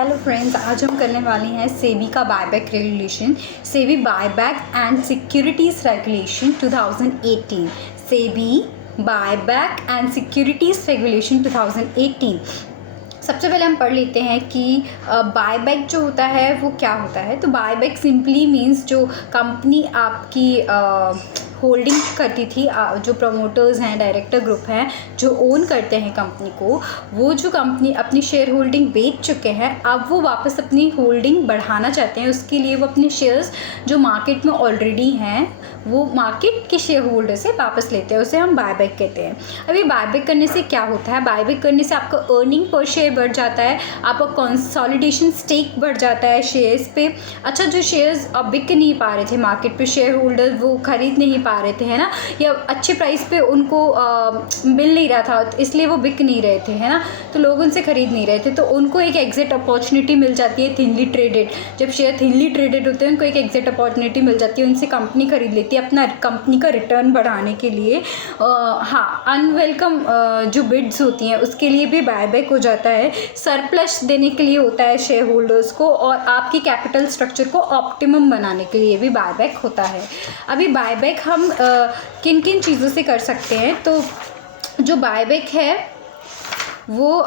Hello friends, आज हम करने वाले हैं सेबी का buyback regulation, SEBI buyback and securities regulation 2018। SEBI buyback and securities regulation 2018। सबसे पहले हम पढ़ लेते हैं कि बायबैक जो होता है वो क्या होता है। तो बायबैक सिंपली मीन्स जो कंपनी आपकी होल्डिंग करती थी, जो प्रमोटर्स हैं, डायरेक्टर ग्रुप हैं जो ओन करते हैं कंपनी को, वो जो कंपनी अपनी शेयर होल्डिंग बेच चुके हैं, अब वो वापस अपनी होल्डिंग बढ़ाना चाहते हैं। उसके लिए वो अपने शेयर्स जो मार्केट में ऑलरेडी हैं वो मार्केट के शेयर होल्डर से वापस लेते हैं, उसे हम बायबैक कहते हैं। अभी बायबैक करने से क्या होता है? बायबैक करने से आपका अर्निंग पर शेयर बढ़ जाता है, आपका कंसोलिडेशन स्टेक बढ़ जाता है शेयर्स पे। अच्छा, जो शेयर्स अब बिक नहीं पा रहे थे मार्केट पे, शेयर होल्डर वो खरीद नहीं पा रहे थे, है ना, या अच्छे प्राइस पे उनको मिल नहीं रहा था, इसलिए वो बिक नहीं रहे थे, है ना, तो लोग उनसे खरीद नहीं रहे थे, तो उनको एक एग्जिट अपॉर्चुनिटी मिल जाती है थिनली ट्रेडेड। जब शेयर थिनली ट्रेडेड होते हैं उनको एक एग्जिट अपॉर्चुनिटी मिल जाती है, उनसे कंपनी खरीद लेती है अपना कंपनी का रिटर्न बढ़ाने के लिए। हाँ, अनवेलकम जो बिड्स होती हैं उसके लिए भी बायबैक हो जाता है, सरप्लस देने के लिए होता है शेयर होल्डर्स को, और आपकी कैपिटल स्ट्रक्चर को ऑप्टिमम बनाने के लिए भी बायबैक होता है। अभी बायबैक हम किन किन चीज़ों से कर सकते हैं? तो जो बायबैक है वो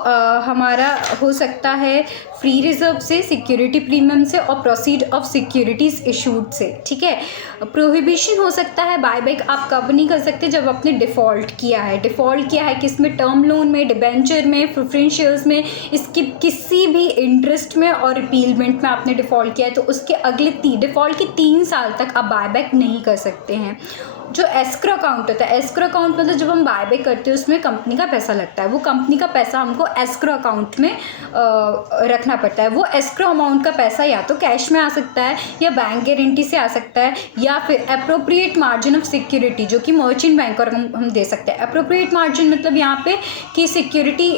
हमारा हो सकता है फ्री रिजर्व से, सिक्योरिटी प्रीमियम से, और प्रोसीड ऑफ सिक्योरिटीज़ इशूड से। ठीक है, प्रोहिबिशन हो सकता है बायबैक आप कब नहीं कर सकते? जब आपने डिफ़ॉल्ट किया है। डिफ़ॉल्ट किया है किस में? टर्म लोन में, डिबेंचर में, प्रेफरेंस शेयर्स में, इसकी किसी भी इंटरेस्ट में और रिपीलमेंट में आपने डिफ़ॉल्ट किया है, तो उसके अगले डिफ़ॉल्ट के 3 साल तक आप बायबैक नहीं कर सकते हैं। जो एस्क्रो अकाउंट होता है, एस्क्रो अकाउंट मतलब जब हम बायबैक करते हैं उसमें कंपनी का पैसा लगता है, वो कंपनी का पैसा हमको एस्क्रो अकाउंट में रखना पड़ता है। वो एस्क्रो अमाउंट का पैसा या तो कैश में आ सकता है, या बैंक गारंटी से आ सकता है, या फिर अप्रोप्रिएट मार्जिन ऑफ सिक्योरिटी जो कि मर्चेंट बैंकर हम दे सकते हैं। अप्रोप्रिएट मार्जिन मतलब यहाँ पे कि सिक्योरिटी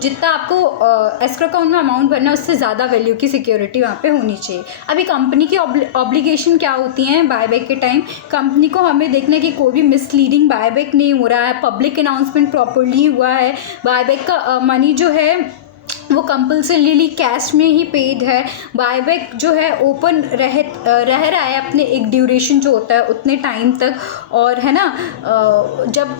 जितना आपको एस्क्रो अकाउंट में अमाउंट भरना है उससे ज़्यादा वैल्यू की सिक्योरिटी वहाँ पे होनी चाहिए। अभी कंपनी की ऑब्लिगेशन क्या होती हैं बायबैक के टाइम? कंपनी को हमें देखना है कि कोई भी मिसलीडिंग बायबैक नहीं हो रहा है, पब्लिक अनाउंसमेंट प्रॉपर्ली हुआ है, बायबैक का मनी जो है वो कंपल्सरीली कैश में ही पेड है, बायबैक जो है ओपन रह रहा है अपने एक ड्यूरेशन जो होता है उतने टाइम तक, और है ना,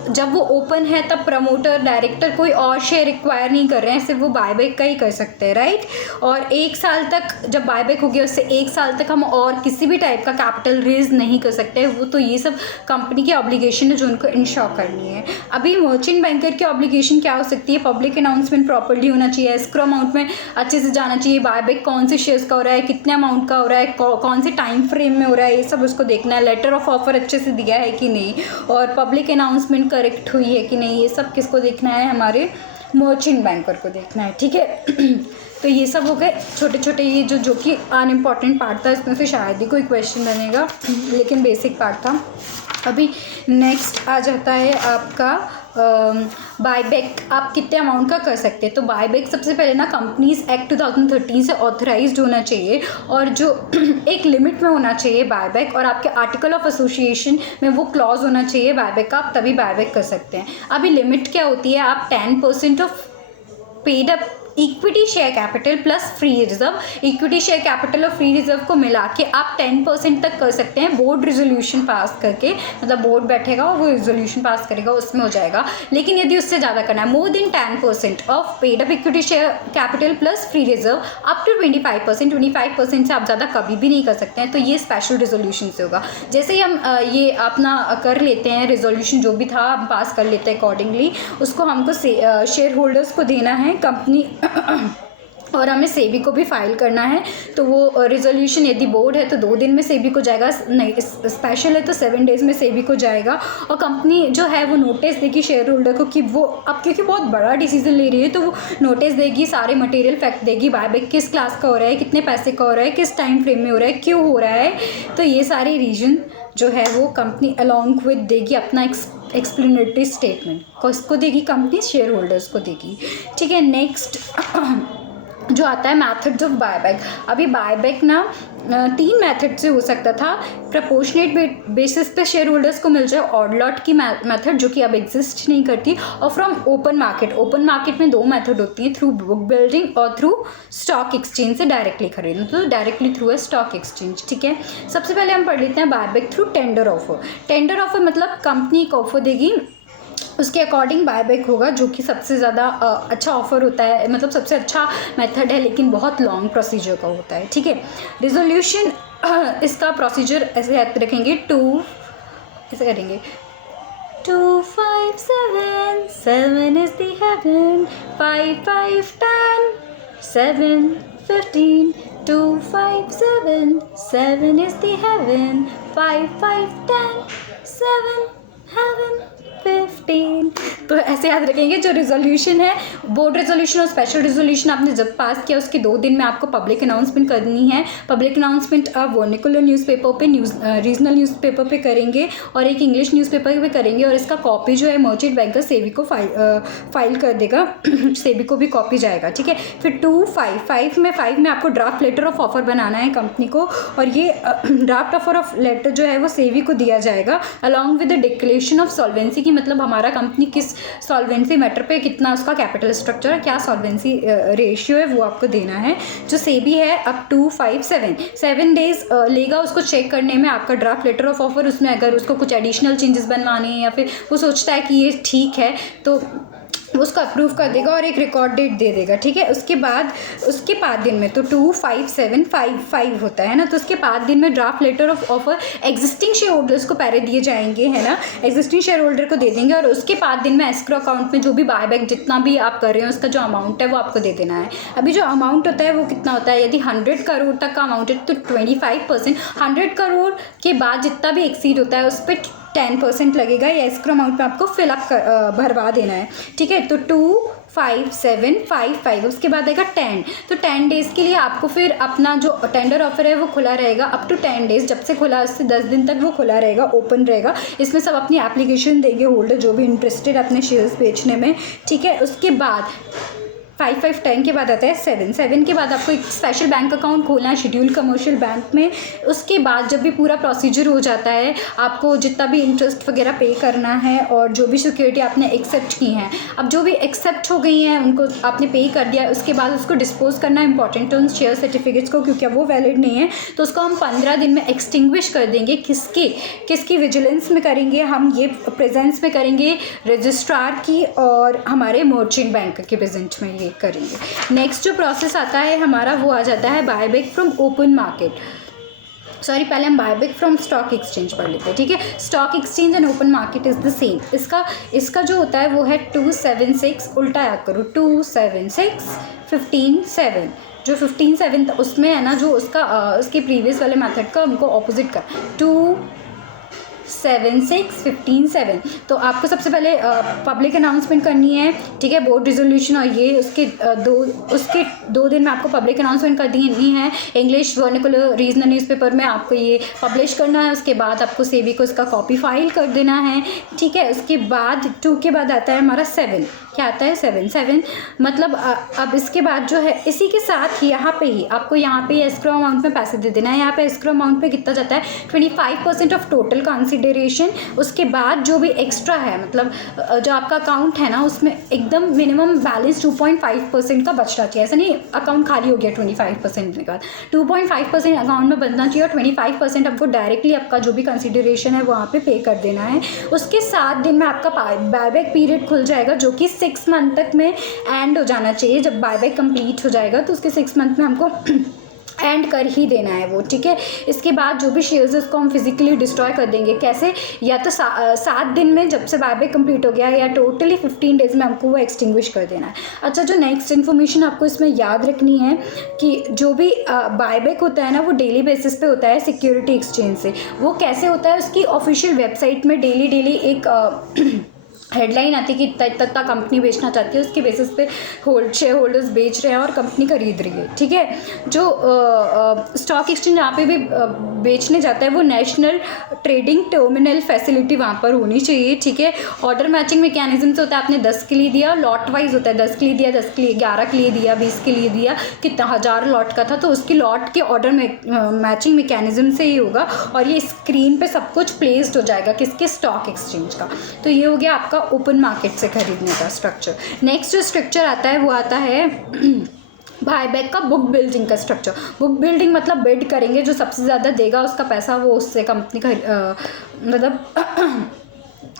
जब वो ओपन है तब प्रमोटर, डायरेक्टर कोई और शेयर रिक्वायर नहीं कर रहे हैं, सिर्फ वो बायबैक का ही कर सकते हैं, राइट। और 1 साल तक जब बायबैक हो गया उससे 1 साल तक हम और किसी भी टाइप का कैपिटल रेज नहीं कर सकते। वो तो ये सब कंपनी की ऑब्लिगेशन है जो उनको इंश्योर करनी है। अभी मर्चेंट बैंकर की ऑब्लिगेशन क्या हो सकती है? पब्लिक अनाउंसमेंट प्रॉपर्ली होना चाहिए, एस्क्रो अमाउंट में अच्छे से जाना चाहिए, बायबैक कौन से शेयर्स का हो रहा है, कितने अमाउंट का हो रहा है, कौन से टाइम फ्रेम में हो रहा है, ये सब उसको देखना है। लेटर ऑफ ऑफर अच्छे से दिया है कि नहीं, और पब्लिक अनाउंसमेंट करेक्ट हुई है कि नहीं, ये सब किसको देखना है? हमारे मर्चेंट बैंकर को देखना है। ठीक है तो ये सब हो गए छोटे छोटे, ये जो कि अनइम्पॉर्टेंट पार्ट था, इसमें से शायद ही कोई क्वेश्चन बनेगा, लेकिन बेसिक पार्ट था। अभी नेक्स्ट आ जाता है आपका बायबैक आप कितने अमाउंट का कर सकते हैं। तो बायबैक सबसे पहले ना कंपनीज एक्ट 2013 से ऑथराइज्ड होना चाहिए, और जो एक लिमिट में होना चाहिए बायबैक, और आपके आर्टिकल ऑफ एसोसिएशन में वो क्लॉज होना चाहिए बायबैक का, आप तभी बायबैक कर सकते हैं। अभी लिमिट क्या होती है? आप 10% of paid up equity share capital plus free reserve, equity share capital और फ्री रिजर्व को मिला के आप 10% तक कर सकते हैं, बोर्ड रिजोल्यूशन पास करके, मतलब बोर्ड बैठेगा और वो रिजोल्यूशन पास करेगा, उसमें हो जाएगा। लेकिन यदि उससे ज़्यादा करना है, more than 10% of paid up equity share capital plus free reserve up to 25% से आप ज़्यादा कभी भी नहीं कर सकते हैं, तो ये स्पेशल रिजोल्यूशन से होगा। जैसे ही हम ये अपना कर लेते हैं रिजोल्यूशन, जो भी था हम पास कर लेते हैं अकॉर्डिंगली, उसको हमको शेयर होल्डर्स को देना है कंपनी और हमें सेबी को भी फाइल करना है। तो वो रिजोल्यूशन यदि बोर्ड है तो 2 दिन में सेबी को जाएगा, नहीं स्पेशल है तो 7 डेज़ में सेबी को जाएगा, और कंपनी जो है वो नोटिस देगी शेयर होल्डर को कि वो अब क्योंकि बहुत बड़ा डिसीजन ले रही है तो वो नोटिस देगी, सारे मटेरियल फैक्ट देगी, बायबैक किस क्लास का हो रहा है, कितने पैसे का हो रहा है, किस टाइम फ्रेम में हो रहा है, क्यों हो रहा है, तो ये सारे रीजन जो है वो कंपनी अलॉन्ग विद देगी, अपना एक्सप्लेनेटरी स्टेटमेंट किसको देगी? कंपनी शेयर होल्डर्स को देगी। ठीक है, नेक्स्ट जो आता है मैथड्स ऑफ बायबैक। अभी बायबैक ना 3 मेथड से हो सकता था। प्रपोर्शनेट बेसिस पे शेयर होल्डर्स को मिल जाए, ऑड लॉट की मेथड जो कि अब एग्जिस्ट नहीं करती, और from open market. Open market में 2 मेथड होती हैं, थ्रू बुक बिल्डिंग और थ्रू स्टॉक एक्सचेंज से डायरेक्टली खरीदना, तो डायरेक्टली थ्रू है स्टॉक एक्सचेंज। ठीक है, सबसे पहले हम पढ़ लेते हैं buyback through tender offer. Tender offer मतलब कंपनी एक ऑफर देगी, उसके अकॉर्डिंग बायबैक होगा, जो कि सबसे ज़्यादा अच्छा ऑफर होता है, मतलब सबसे अच्छा मेथड है, लेकिन बहुत लॉन्ग प्रोसीजर का होता है। ठीक है, रिजोल्यूशन इसका प्रोसीजर ऐसे याद रखेंगे, ऐसे करेंगे 2 5 7 7 is the heaven, 5 5 10 7 15 2 5 7 7 is the heaven, 5 5 10 7 heaven 15। तो ऐसे याद रखेंगे। जो रिजोल्यूशन है, बोर्ड रेजोल्यूशन और स्पेशल रिजोल्यूशन आपने जब पास किया उसके 2 दिन में आपको पब्लिक अनाउंसमेंट करनी है। पब्लिक अनाउंसमेंट आप वर्निकुलर न्यूज़पेपर पे, रीजनल न्यूज़पेपर पे करेंगे और एक इंग्लिश न्यूज़पेपर पे करेंगे, और इसका कॉपी जो है मर्चेंट बैंकर सेबी को फाइल कर देगा, सेबी को भी कॉपी जाएगा। ठीक है, फिर 2 5 में आपको ड्राफ्ट लेटर ऑफ ऑफर बनाना है कंपनी को, और ये ड्राफ्ट ऑफर ऑफ लेटर जो है वो सेबी को दिया जाएगा along with the declaration of solvency, की मतलब हमारा कंपनी किस सॉल्वेंसी मैटर पे कितना उसका कैपिटल स्ट्रक्चर है, क्या सॉल्वेंसी रेशियो है, वो आपको देना है। जो सेबी है अप टू 7 डेज लेगा उसको चेक करने में आपका ड्राफ्ट लेटर ऑफ ऑफर। उसमें अगर उसको कुछ एडिशनल चेंजेस बनवाने हैं या फिर वो सोचता है कि ये ठीक है तो उसको अप्रूव कर देगा और एक रिकॉर्ड डेट दे देगा। ठीक है, उसके 5 दिन में, तो 2 5 7 5 होता है ना, तो उसके 5 दिन में draft letter of offer existing share holders को पहले दिए जाएंगे, है ना, एग्जिस्टिंग शेयर होल्डर को दे देंगे, और उसके 5 दिन में एस्क्रो अकाउंट में जो भी बायबैक जितना भी आप कर रहे हो उसका जो अमाउंट है वो आपको दे देना है। अभी जो अमाउंट होता है वो कितना होता है, यदि 100 करोड़ तक का अमाउंट है तो 25%, 100 करोड़ के बाद जितना भी एक्सीड होता है उस पर 10% लगेगा, या एस्क्रो अमाउंट में आपको फिलअप भरवा देना है। ठीक है, तो 2 5 7 5 उसके बाद आएगा 10, तो 10 डेज़ के लिए आपको फिर अपना जो टेंडर ऑफर है वो खुला रहेगा अप टू 10 डेज़। जब से खुला उससे 10 दिन तक वो खुला रहेगा, ओपन रहेगा। इसमें सब अपनी एप्लीकेशन देंगे होल्डर जो भी इंटरेस्टेड अपने शेयर्स बेचने में। ठीक है, उसके बाद 5 5 10 के बाद आता है 7 के बाद आपको एक स्पेशल बैंक अकाउंट खोलना है शेड्यूल कमर्शियल बैंक में। उसके बाद जब भी पूरा प्रोसीजर हो जाता है, आपको जितना भी इंटरेस्ट वगैरह पे करना है और जो भी सिक्योरिटी आपने एक्सेप्ट की हैं, अब जो भी एक्सेप्ट हो गई हैं उनको आपने पे कर दिया, उसके बाद उसको डिस्पोज करना इंपॉर्टेंट है उन शेयर सर्टिफिकेट्स को, क्योंकि अब वो वैलिड नहीं है, तो उसको हम 15 दिन में एक्सटिंग्विश कर देंगे। किसकी विजिलेंस में करेंगे हम, ये प्रेजेंस में करेंगे रजिस्ट्रार की और हमारे मर्चेंट बैंक के प्रेजेंट में ये करेंगे। नेक्स्ट जो प्रोसेस आता है हमारा वो आ जाता है बायबैक फ्रॉम ओपन मार्केट। पहले हम बायबैक फ्रॉम स्टॉक एक्सचेंज पढ़ लेते हैं। ठीक है, stock exchange and open market is the same. इसका जो होता है वो है 276, उल्टा याद करो, 276 15 7। जो 15 7 उसमें है ना, जो उसके प्रीवियस वाले मेथड का उनको ऑपोजिट का 2 7 6 15 7। तो आपको सबसे पहले पब्लिक अनाउंसमेंट करनी है। ठीक है, बोर्ड रिजोल्यूशन और ये उसके 2 दिन में आपको पब्लिक अनाउंसमेंट कर देनी है। इंग्लिश वर्निकुलर रीजनल न्यूज़पेपर में आपको ये पब्लिश करना है। उसके बाद आपको सेबी को इसका कॉपी फाइल कर देना है। ठीक है, उसके बाद 2 के बाद आता है हमारा 7। क्या आता है 7 मतलब अब इसके बाद जो है इसी के साथ ही यहाँ पे ही आपको यहाँ पे एस्क्रो अमाउंट में पैसे दे देना है। यहाँ पे एस्क्रो अमाउंट पे कितना जाता है 25% ऑफ टोटल कंसिडरेशन। उसके बाद जो भी एक्स्ट्रा है, मतलब जो आपका अकाउंट है ना उसमें एकदम मिनिमम बैलेंस 2.5% का बचना चाहिए। ऐसा नहीं अकाउंट खाली हो गया 25% के बाद, 2.5% अकाउंट में बचना चाहिए और 25% आपको डायरेक्टली आपका जो भी कंसिडरेशन है वहाँ पे कर देना है। उसके 7 दिन में आपका बायबैक पीरियड खुल जाएगा जो कि 6 मंथ तक में एंड हो जाना चाहिए। जब बायबैक कंप्लीट हो जाएगा तो उसके 6 मंथ में हमको एंड कर ही देना है वो। ठीक है, इसके बाद जो भी शेयर्स है उसको हम फिजिकली डिस्ट्रॉय कर देंगे। कैसे, या तो 7 दिन में जब से बायबैक कंप्लीट हो गया, या टोटली 15 डेज में हमको वो एक्सटिंग्विश कर देना है। अच्छा, जो नेक्स्ट इन्फॉर्मेशन आपको इसमें याद रखनी है कि जो भी बायबैक होता है ना वो डेली बेसिस पे होता है सिक्योरिटी एक्सचेंज से। वो कैसे होता है, उसकी ऑफिशियल वेबसाइट में डेली एक हेडलाइन आती है कि इतना इतना कंपनी बेचना चाहती है, उसके बेसिस पे शेयर होल्डर्स बेच रहे हैं और कंपनी खरीद रही है, ठीक है। जो स्टॉक एक्सचेंज जहाँ पे भी बेचने जाता है वो नेशनल ट्रेडिंग टर्मिनल फैसिलिटी वहाँ पर होनी चाहिए, ठीक है। ऑर्डर मैचिंग मैकेनिज्म से होता है, आपने 10 के लिए दिया, लॉट वाइज होता है, 10 के लिए दिया, 10 के लिए 11 के लिए दिया, 20 के लिए दिया, कितना 1000 लॉट का था तो उसकी लॉट के ऑर्डर मैचिंग मैकेनिज्म से ही होगा और ये स्क्रीन पे सब कुछ प्लेस्ड हो जाएगा किसके, स्टॉक एक्सचेंज का। तो ये हो गया आपका ओपन मार्केट से खरीदने का स्ट्रक्चर। नेक्स्ट जो स्ट्रक्चर आता है वो आता है बायबैक का बुक बिल्डिंग का स्ट्रक्चर। बुक बिल्डिंग मतलब बिड करेंगे, जो सबसे ज़्यादा देगा उसका पैसा वो उससे कंपनी का मतलब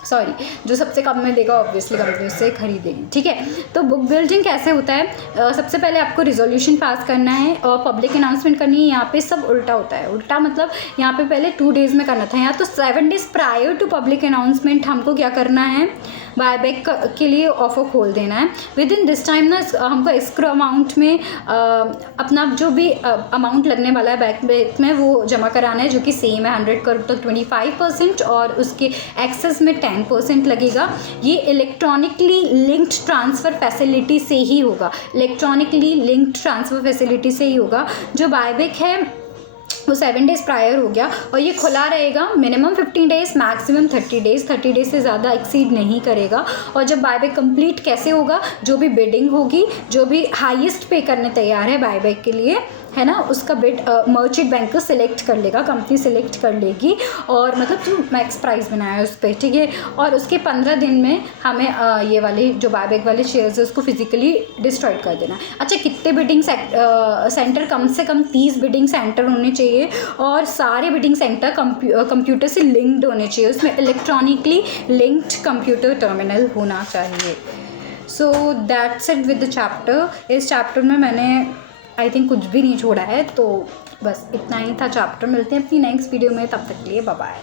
सॉरी जो सबसे कम में देगा ऑब्वियसली कंपनी उससे खरीदेगी, ठीक है। तो बुक बिल्डिंग कैसे होता है, सबसे पहले आपको रिजोल्यूशन पास करना है और पब्लिक अनाउंसमेंट करनी है। यहाँ पे सब उल्टा होता है, उल्टा मतलब यहाँ पे पहले 2 डेज़ में करना था, यहाँ तो 7 days prior to public announcement हमको क्या करना है, बायबैक के लिए ऑफर खोल देना है। विद इन दिस टाइम ना हमको एस्क्रो अमाउंट में अपना जो भी अमाउंट लगने वाला है बैक में वो जमा कराना है, जो कि सेम है 100 करोड़ तो 25% और उसके एक्सेस में 10% लगेगा। ये इलेक्ट्रॉनिकली लिंक्ड ट्रांसफ़र फैसिलिटी से ही होगा, इलेक्ट्रॉनिकली लिंक्ड ट्रांसफ़र फैसिलिटी से ही होगा। जो बायबैक है वो 7 डेज़ प्रायर हो गया और ये खुला रहेगा minimum 15 days maximum 30 days, 30 days से ज़्यादा एक्सीड नहीं करेगा। और जब बायबैक कंप्लीट कैसे होगा, जो भी बिडिंग होगी, जो भी हाईएस्ट पे करने तैयार है बायबैक के लिए, है ना, उसका बिड मर्चेंट बैंक को सिलेक्ट कर लेगा, कंपनी सिलेक्ट कर लेगी और मतलब जो मैक्स प्राइस बनाया है उस पर, ठीक है। और उसके 15 दिन में हमें ये वाले जो बायबैक वाले शेयर्स है उसको फिजिकली डिस्ट्रॉय कर देना। अच्छा, कितने बिडिंग सेंटर, कम से कम 30 बिडिंग सेंटर होने चाहिए और सारे बिडिंग सेंटर कंप्यूटर से लिंक्ड होने चाहिए, उसमें इलेक्ट्रॉनिकली लिंक्ड कंप्यूटर टर्मिनल होना चाहिए। So that's it with the chapter. इस चैप्टर में मैंने आई थिंक कुछ भी नहीं छोड़ा है, तो बस इतना ही था चैप्टर। मिलते हैं अपनी नेक्स्ट वीडियो में, तब तक के लिए बाय बाय।